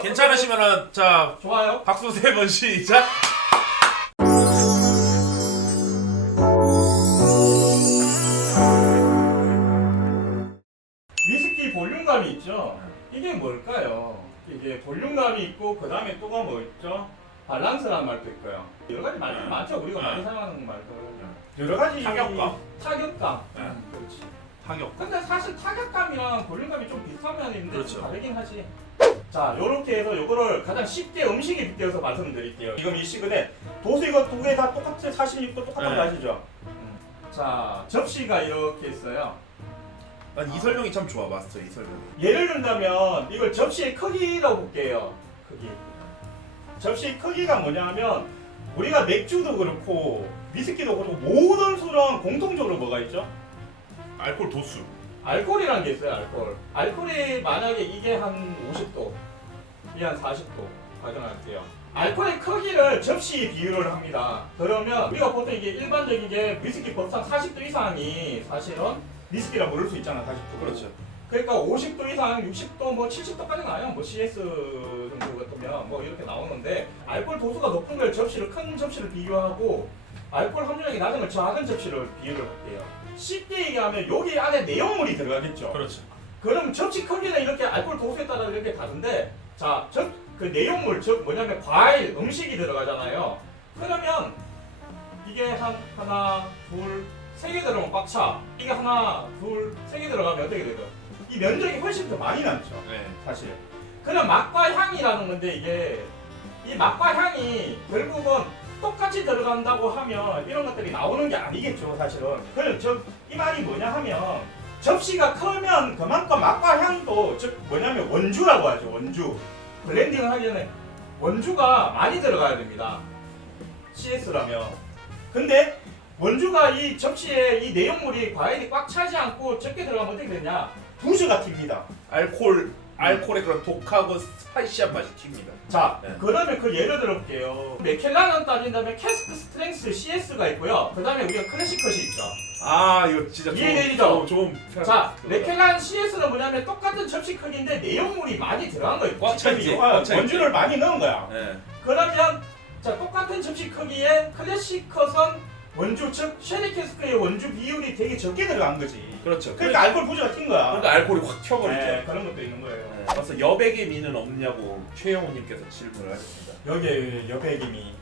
괜찮으시면은 자 좋아요. 박수 3번 시작. 위스키 볼륨감이 있죠. 이게 뭘까요? 이게 볼륨감이 있고 그 다음에 또가 뭐 있죠? 밸런스라는 말도 있고요. 여러 가지 말들이 많죠. 우리가 많이 사용하는 말들. 여러 가지 타격감. 타격감. 네. 그렇지. 타격. 근데 사실 타격감이랑 볼륨감이 좀 비슷한 면이 있는데 그렇죠. 좀 다르긴 하지. 자, 요렇게 해서 요거를 가장 쉽게 음식에 빗대어서 말씀드릴게요. 지금 이 시근에 도수 이거 두 개 다 똑같이 46도 똑같은 거 아시죠? 자, 접시가 이렇게 있어요. 난 이 설명이 참 좋아, 마스터 이 설명이. 예를 든다면 이걸 접시의 크기라고 볼게요. 크기. 접시 크기가 뭐냐면 우리가 맥주도 그렇고 위스키도 그렇고 모든 술은 공통적으로 뭐가 있죠? 알코올 도수. 알코올이라는 게 있어요. 알코올이 만약에 이게 한 50도, 이게 한 40도 가정할게요. 알코올의 크기를 접시에 비율을 합니다. 그러면 우리가 보통 이게 일반적인 게 위스키 법상 40도 이상이 사실은 위스키라 부를 수 있잖아. 40도. 그렇죠. 그러니까 50도 이상, 60도, 뭐 70도까지 나요. 뭐 CS 정도 같으면 뭐 이렇게 나오는데 알코올 도수가 높은 걸 큰 접시를 비교하고 알코올 함유량이 낮은 걸 작은 접시를 비교를 할게요. 쉽게 얘기하면 여기 안에 내용물이 들어가겠죠. 그렇죠. 그럼 접시 크기는 이렇게 알코올 도수에 따라 이렇게 다른데, 자, 그 내용물, 즉 뭐냐면 과일, 음식이 들어가잖아요. 그러면 이게 하나, 둘, 세 개 들어가면 꽉 차. 이게 하나, 둘, 세 개 들어가면 어떻게 되죠? 이 면적이 훨씬 더 많이 남죠. 네. 사실. 그럼 맛과 향이라는 건데 이게 이 맛과 향이 결국은 똑같이 들어간다고 하면 이런 것들이 나오는 게 아니겠죠, 사실은. 그럼 이 말이 뭐냐 하면 접시가 크면 그만큼 맛과 향도 즉 뭐냐면 원주라고 하죠, 원주. 블렌딩을 하기 전에 원주가 많이 들어가야 됩니다. CS라면. 근데 원주가 이 접시에 이 내용물이 과일이 꽉 차지 않고 적게 들어가면 어떻게 되냐? 부수가 튑니다. 알코올의 그런 독하고 스파이시한 맛이 튑니다. 자, 네. 그러면 그 예를 들어볼게요. 맥켈란은 따진다면 캐스크 스트렝스 CS가 있고요. 그 다음에 우리가 클래식 컷이 있죠. 아 이거 진짜 이해되죠? 좀 자, 맥켈란 CS는 뭐냐면 똑같은 접시 크기인데 내용물이 많이 들어간 거예요. 꽉 차있지. 꽉 차있지. 원주를 많이 넣은 거야. 네. 그러면 자, 똑같은 접시 크기에 클래식 컷은 원주 즉 쉐리 캐스크의 원주 비율이 되게 적게 들어간 거지. 그렇죠. 그러니까 알코올 부주가 튄 거야. 그러니까 알코올이 확 튀어버리죠. 네, 그런 것도 있는 거예요. 네. 그래서 여백의 미는 없냐고 최영호님께서 질문을 하셨습니다. 여기에 여백이미.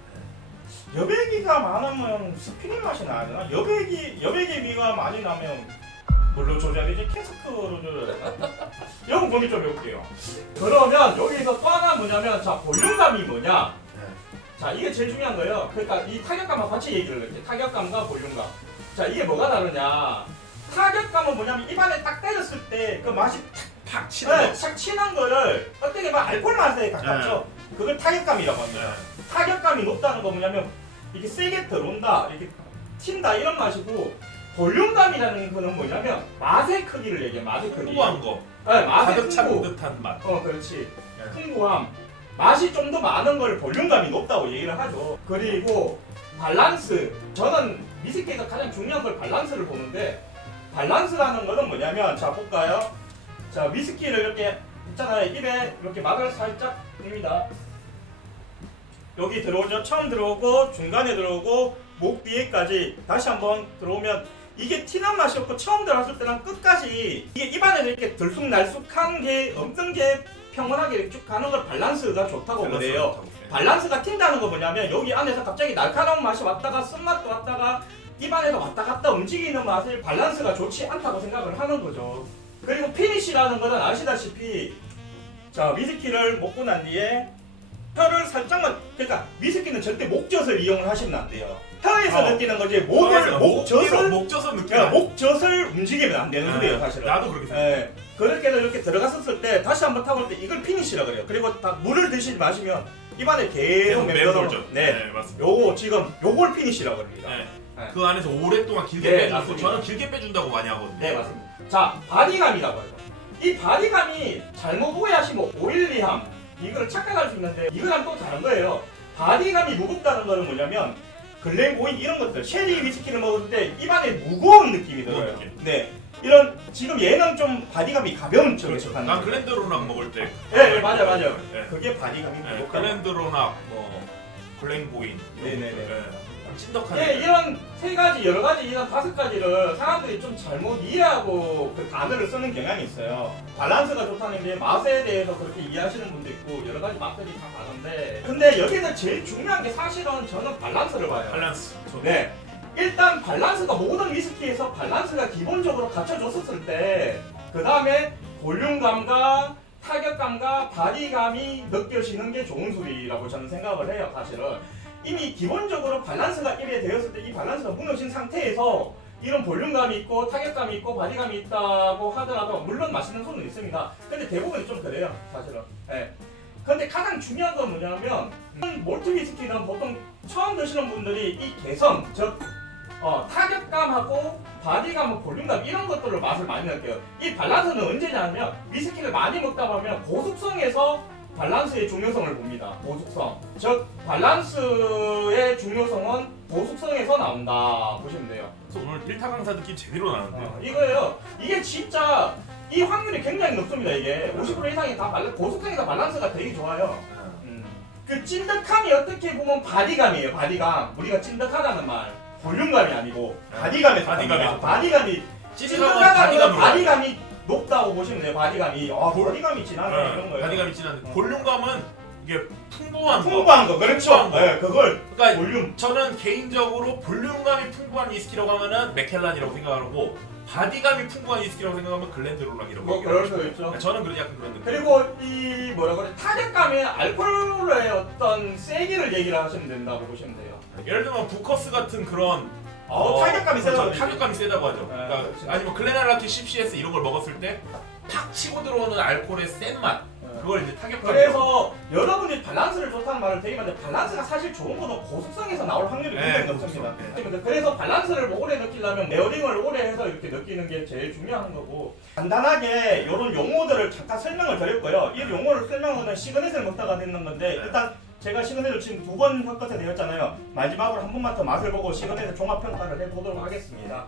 여백이가 많으면 스피릿 맛이 나야 여백의 미가 많이 나면 뭘로 조절이지? 캐스크로 조절해. 이거 고민 좀 해볼게요. 그러면 여기서 또 하나 뭐냐면 자, 볼륨감이 뭐냐? 자, 이게 제일 중요한 거예요. 그러니까 이 타격감과 같이 얘기를 할게요. 타격감과 볼륨감. 자, 이게 뭐가 다르냐? 타격감은 뭐냐면 입안에 딱 때렸을 때 그 맛이 팍 치는 거. 착 치는 거를 어떻게 보면 알코올 맛에 가깝죠. 그걸 타격감이라고 합니다. 타격감이 높다는 거 뭐냐면 이게 세게 들어온다, 이렇게 튄다 이런 맛이고, 볼륨감이라는 거는 뭐냐면 맛의 크기를 얘기해. 맛의 크기. 풍부한 거. 네, 맛의 가득 찬 풍부. 듯한 맛. 그렇지. 풍부함. 맛이 좀 더 많은 걸 볼륨감이 높다고 얘기를 하죠. 그리고 밸런스. 저는 위스키에서 가장 중요한 걸 밸런스를 보는데, 밸런스라는 거는 뭐냐면 자 볼까요? 자, 위스키를 이렇게 있잖아요. 입에 이렇게 막을 살짝 냅니다. 여기 들어오죠. 처음 들어오고 중간에 들어오고 목 뒤에까지 다시 한번 들어오면 이게 티난 맛이 없고 처음 들어왔을 때랑 끝까지 이게 입안에 이렇게 들쑥날쑥한 게 없는 게 평온하게 이렇게 쭉 가는 걸 밸런스가 좋다고 그래요. 밸런스가 튄다는 거 뭐냐면 여기 안에서 갑자기 날카로운 맛이 왔다가 쓴맛도 왔다가 입안에서 왔다 갔다 움직이는 맛을 밸런스가 좋지 않다고 생각을 하는 거죠. 그리고 피니쉬라는 거는 아시다시피 자, 위스키를 먹고 난 뒤에 혀를 살짝만, 그러니까 위스키는 절대 목젖을 이용을 하시면 안 돼요. 혀에서 느끼는 거지 목젖을 느끼는 목젖을 움직이면 안 되는 소리예요, 사실은. 나도 그렇게 생각해. 네. 그렇게 해서 이렇게 들어갔었을 때 다시 한번 타볼 때 이걸 피니쉬라 그래요. 그리고 딱 물을 드시지 마시면 입안에 계속 맴돌죠. 네, 맞습니다. 요걸 피니쉬라고 합니다. 네. 네. 그 안에서 오랫동안 길게 네, 빼주고 맞습니다. 저는 길게 빼준다고 많이 하거든요. 네, 맞습니다. 자, 바디감이라고 해요. 이 바디감이 잘못 오해하시면 오일리함, 이걸 착각할 수 있는데 이거랑 또 다른 거예요. 바디감이 무겁다는 거는 뭐냐면 글렌고인 이런 것들, 쉐리 위스키를 먹을 때 입안에 무거운 느낌이 들어요. 느낌. 네. 이런 지금 얘는 좀 바디감이 가벼운 쪽에 그렇죠. 속하는 난 거예요. 글렌드로낙 먹을 때. 네, 맞아요. 네. 그게 바디감이 네, 부족하고. 글렌드로낙, 뭐 글렌고인. 네네네. 찐덕하네. 예, 이런 세 가지, 여러 가지, 이런 5가지를 사람들이 좀 잘못 이해하고 그 단어를 쓰는 경향이 있어요. 밸런스가 좋다는 게 맛에 대해서 그렇게 이해하시는 분도 있고 여러 가지 맛들이 다 다른데, 근데 여기서 제일 중요한 게 사실은 저는 밸런스를 봐요. 밸런스. 네. 일단 밸런스가 모든 위스키에서 밸런스가 기본적으로 갖춰졌었을 때 그 다음에 볼륨감과 타격감과 바디감이 느껴지는 게 좋은 술이라고 저는 생각을 해요. 사실은 이미 기본적으로 밸런스가 1에 되었을 때 이 밸런스가 무너진 상태에서 이런 볼륨감이 있고 타격감이 있고 바디감이 있다고 하더라도 물론 맛있는 술은 있습니다. 근데 대부분이 좀 그래요. 사실은. 네. 근데 가장 중요한 건 뭐냐면 몰트 위스키는 보통 처음 드시는 분들이 이 개성, 즉 타격감하고 바디감하고 볼륨감 이런 것들로 맛을 많이 느껴요. 이 밸런스는 언제냐면 위스키를 많이 먹다 보면 고숙성에서 밸런스의 중요성을 봅니다. 고숙성. 즉 밸런스의 중요성은 고숙성에서 나온다 보시면 돼요. 그래서 오늘 1타 강사 느낌 제대로 나는데요. 이거예요. 이게 진짜 이 확률이 굉장히 높습니다. 이게 50% 이상이 다 고숙성에서 밸런스가 되게 좋아요. 그 찐득함이 어떻게 보면 바디감이에요. 바디감. 우리가 찐득하다는 말. 볼륨감이 아니고 바디감에서 바디감이 찐득하다는 바디감이 높다고 보시면 돼요. 바디감이. 바디감이 진하네 이런 거예요. 바디감이 진한데 볼륨감은 이게 풍부한 거. 그렇죠. 풍부한 거. 네, 그걸 그러니까 볼륨. 저는 개인적으로 볼륨감이 풍부한 위스키라고 하면은 맥켈란이라고 생각하고 바디감이 풍부한 위스키라고 생각하면 글렌드로낙이라고 뭐 그럴 수도 있죠. 저는 약간 그런 느낌. 그리고 이 뭐라고 그래 타격감의 알코올의 어떤 세기를 얘기를 하시면 된다고 보시면 돼요. 예를 들면 부커스 같은 그런 타격감이 세다고 그렇죠. 타격감이 세다고 하죠. 네, 그러니까 그렇죠. 아니면 글렌알라키 10CS 이런 걸 먹었을 때 탁 치고 들어오는 알코올의 센 맛. 그걸 이제 타격감. 그래서 여러분이 밸런스를 좋다는 말을 되게 많은데 밸런스가 사실 좋은 거는 고숙성에서 나올 확률이 굉장히 높습니다. 그래서 밸런스를 오래 느끼려면 레어링을 오래 해서 이렇게 느끼는 게 제일 중요한 거고 간단하게 이런 용어들을 잠깐 설명을 드렸고요. 이 용어를 설명하는 시그넷을 먹다가 듣는 건데 일단 제가 시그넷을 지금 2번 혀끝에 되었잖아요. 마지막으로 한 번만 더 맛을 보고 시그넷을 종합평가를 해보도록 하겠습니다.